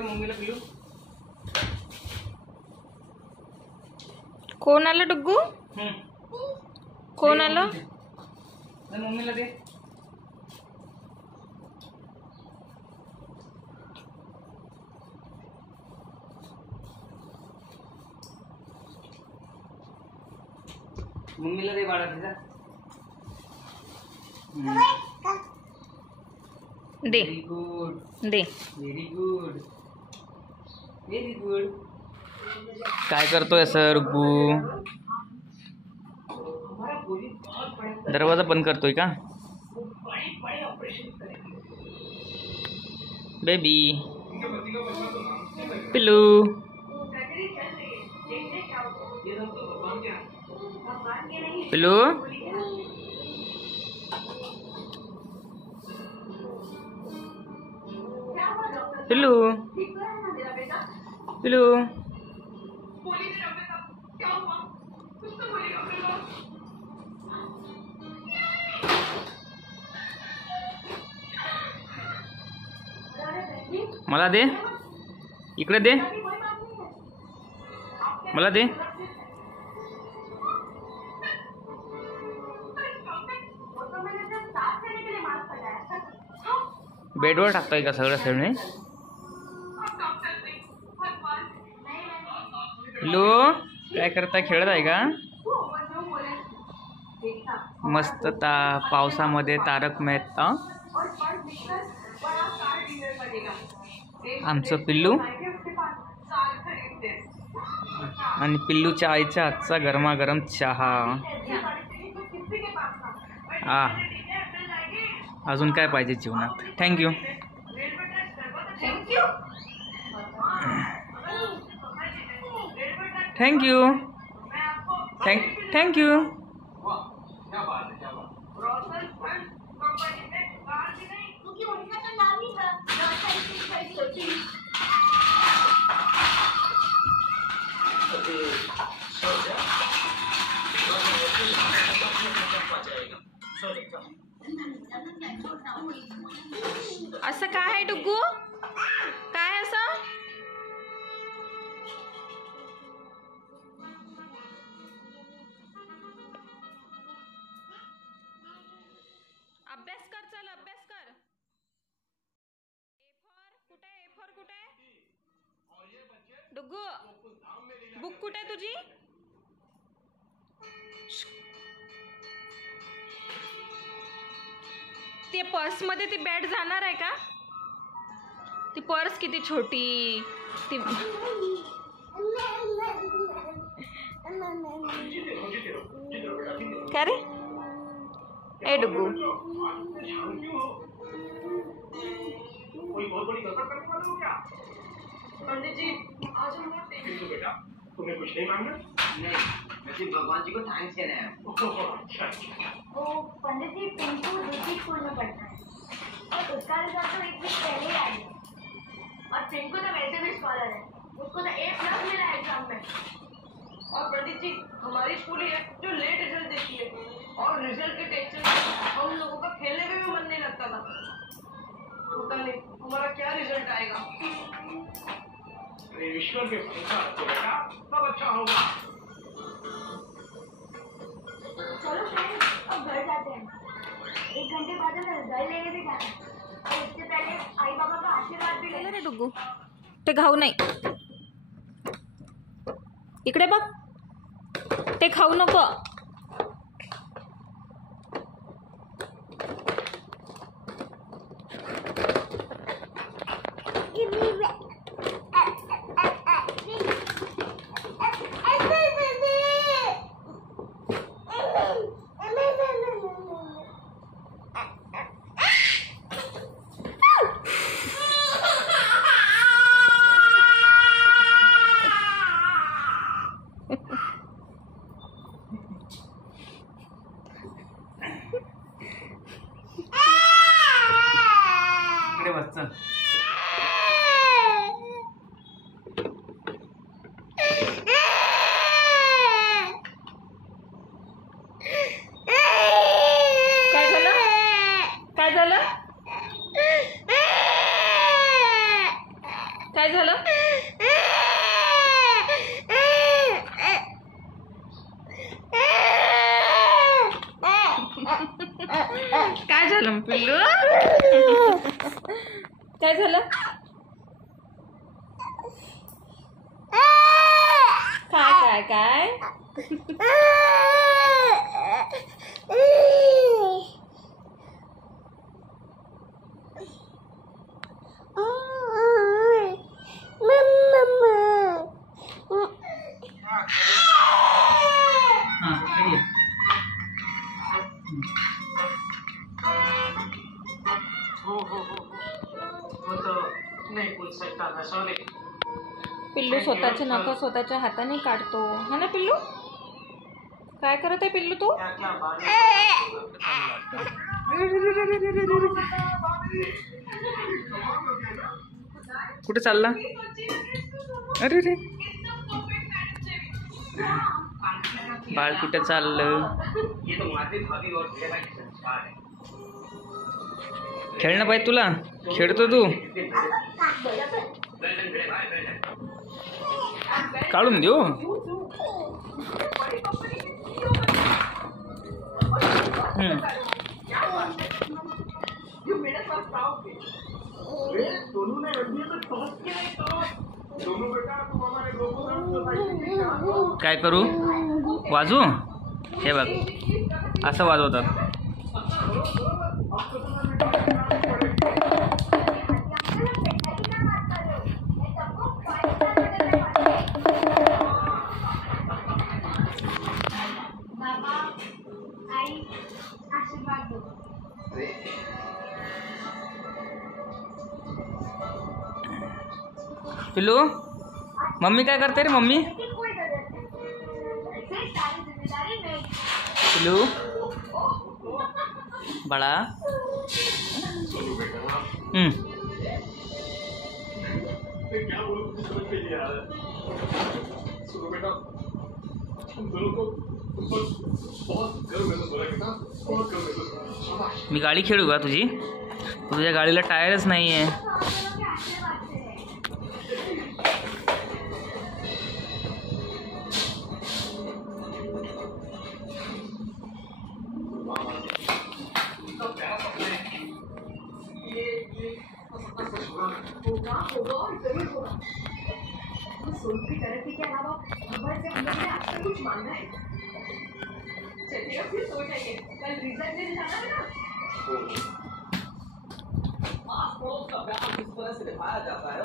मम्मीला पिलू कोण आलं डुग्गू? कोण आलं? मम्मीला दे. मम्मीला दे बाळा तिचा. दे व्हेरी गुड, दे. Very good, very good. काय करतोय सर रुग्गू? दरवाजा बंद करतोय का बेबी? पिल्लू पिल्लू पिल्लू पिल्लू मला दे, इकडे दे, मला दे. बेडवर टाकताय का सगळं खेळणे? लो काय करताय? खेळत आहे का? मस्त पावसामध्ये तारक मेहता. आमचं पिल्लू आणि पिल्लूच्या आईच्या हातचा गरमागरम चहा. अजून काय पाहिजे जीवनात? थँक्यू. Thank you thank you. असं काय आहे डुग्गू? काय असं? अभ्यास कर, चल अभ्यास कर. ए फॉर कुठे? डुग्गू बुक कुठे तुझी? ते पर्स मध्ये ती बॅट जाणार आहे का? ती पर्स किती छोटी ती. काय रे ए डुग्गू? पंडित जी आज हम वोट देंगे बेटा. तुम्हें कुछ नहीं मांगना? नहीं, भगवान जी को थैंक्स कहना है. वो पंडित जी पिंकू दूसरी स्कूल में पढ़ता है और उसका रिजल्ट तो एक वीक पहले ही आ गया. और पिंकू तो वैसे भी स्कॉलर है, उसको तो A+ मिला है एग्जाम में. और पंडित जी हमारी स्कूल है जो लेट रिजल्ट देती है और रिजल्ट के टेंशन से हम लोगों का खेलने में भी मन नहीं लगता था. पता नहीं हमारा क्या रिजल्ट आएगा. ईश्वर के भरोसा रखो बेटा, सब अच्छा होगा. चलो फ्रेंड्स अब घर जाते हैं. 1 घंटे बाद हमें रिजल्ट लेने भी जाना है और इससे पहले आई बाबा का आशीर्वाद भी लेना. रे डुग्गू ते खाऊ नाही. इकडे बघ, ते खाऊ नको. काय झालं? काय झालं पिल्लू? काय झालं? काय काय काय? नहीं पूछ सकता था, सॉरी। पिल्लू स्वतःचे नख स्वतःच्या हाताने काढतो हा ना पिल्लू? काय करत आहे पिल्लू तू? क्या क्या बात कुठे चालला? अरे रे बाळ कुठे चाललं? ये तो माती भाभी और मेरा ही संस्कार है। खेळणं पाहिजे तुला? खेळतो तू? काढून देऊ? काय करू? वाजू? हे बघ असं वाजवतात. पिल्लू मम्मी काय करते रे? मम्मी पिल्लू बाळा मी गाडी खेळू का तुझी? तुझ्या गाडीला टायरच नाही आहे. सोनू की तरक्की के अलावा हमारे से अंदर में आपका कुछ मांगना है? चलिए फिर सो जाइए, कल रिजल्ट लेने जाना है ना। आस पड़ोस का प्यार किस तरह से दिखाया जाता है